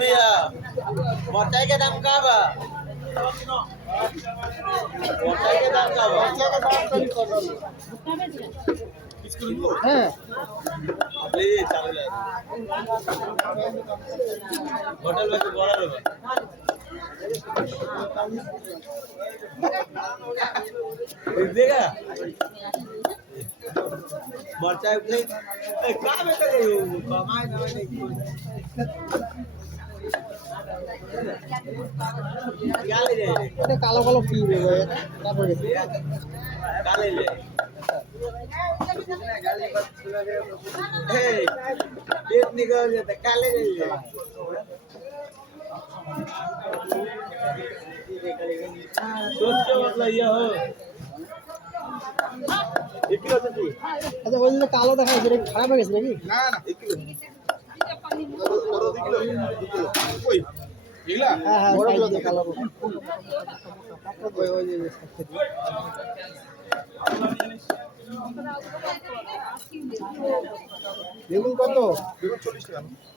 भैया मोटाई के दाम का बा मोटाई के दाम का बा হ্যাঁ होटल में तो बड़ा लोग देगा मरचाई उठे का बेटा कमाए ना क्या ले रहे এটা কালো কালো কি রে ভাই তারপরে क्या ले ले पेट निकल जाता क्या ले ले सोच के मतलब ये हो एक किलो से আচ্ছা ওই যে কালো দেখা যাচ্ছে এটা খারাপ হয়ে গেছে নাকি না না 1 কিলো বড় 2 কিলো 2 কিলো কই এগুলা হ্যাঁ হ্যাঁ বড় কিলো কালো ওই যে বেগুন কত বেগুন 40 টাকা